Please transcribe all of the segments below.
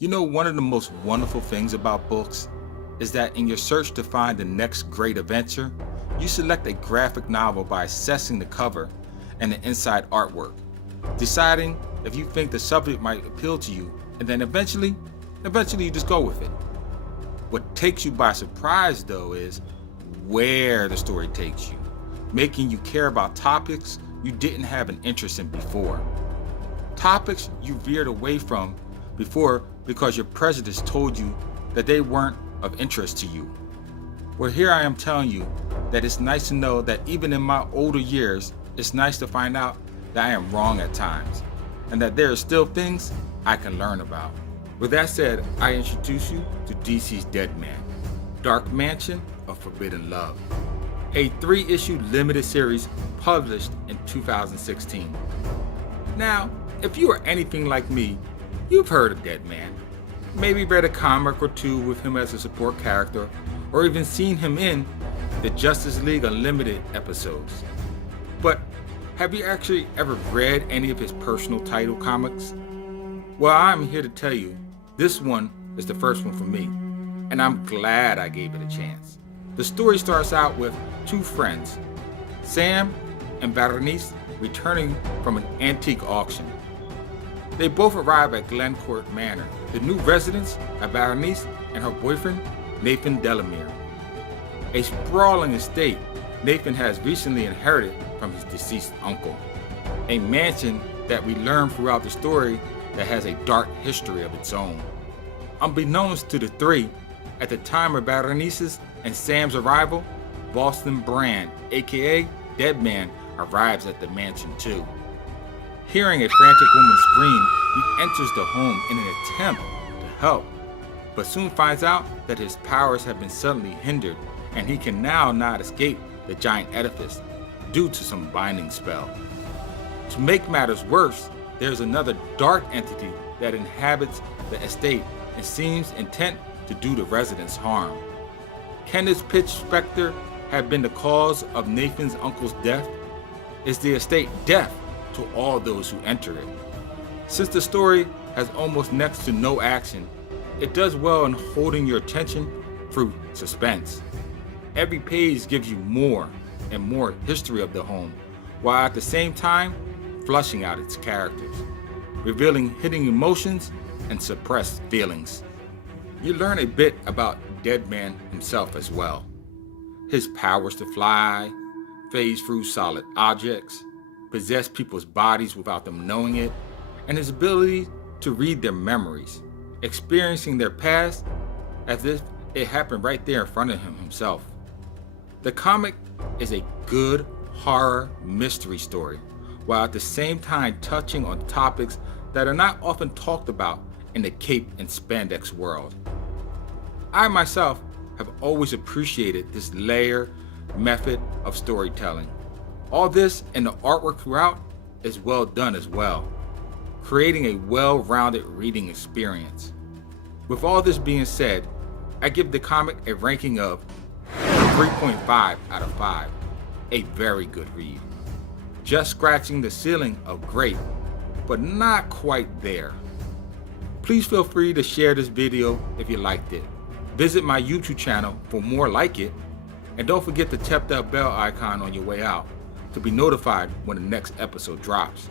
You know, one of the most wonderful things about books is that in your search to find the next great adventure, you select a graphic novel by assessing the cover and the inside artwork, deciding if you think the subject might appeal to you, and then eventually you just go with it. What takes you by surprise, though, is where the story takes you, making you care about topics you didn't have an interest in before. Topics you veered away from before because your prejudice told you that they weren't of interest to you. Well, here I am telling you that it's nice to know that even in my older years, it's nice to find out that I am wrong at times, and that there are still things I can learn about. With that said, I introduce you to DC's Deadman, Dark Mansion of Forbidden Love, a 3-issue limited series published in 2016. Now, if you are anything like me, you've heard of Deadman, maybe read a comic or two with him as a support character, or even seen him in the Justice League Unlimited episodes. But have you actually ever read any of his personal title comics? Well, I'm here to tell you, this one is the first one for me, and I'm glad I gave it a chance. The story starts out with two friends, Sam and Berenice, returning from an antique auction. They both arrive at Glencourt Manor, the new residence of Berenice and her boyfriend, Nathan Delamere. A sprawling estate Nathan has recently inherited from his deceased uncle. A mansion that we learn throughout the story that has a dark history of its own. Unbeknownst to the three, at the time of Berenice's and Sam's arrival, Boston Brand, aka Deadman, arrives at the mansion too. Hearing a frantic woman scream, he enters the home in an attempt to help, but soon finds out that his powers have been suddenly hindered and he can now not escape the giant edifice due to some binding spell. To make matters worse, there's another dark entity that inhabits the estate and seems intent to do the residents harm. Can this pitch specter have been the cause of Nathan's uncle's death? Is the estate deaf to all those who enter it? Since the story has almost next to no action, it does well in holding your attention through suspense. Every page gives you more and more history of the home, while at the same time flushing out its characters, revealing hidden emotions and suppressed feelings. You learn a bit about Deadman himself as well. His powers to fly, phase through solid objects, possess people's bodies without them knowing it, and his ability to read their memories, experiencing their past as if it happened right there in front of him himself. The comic is a good horror mystery story, while at the same time touching on topics that are not often talked about in the cape and spandex world. I myself have always appreciated this layer method of storytelling. All this and the artwork throughout is well done as well, creating a well-rounded reading experience. With all this being said, I give the comic a ranking of 3.5 out of 5, a very good read. Just scratching the ceiling of great, but not quite there. Please feel free to share this video if you liked it. Visit my YouTube channel for more like it, and don't forget to tap that bell icon on your way out to be notified when the next episode drops.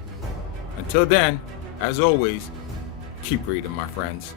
Until then, as always, keep reading, my friends.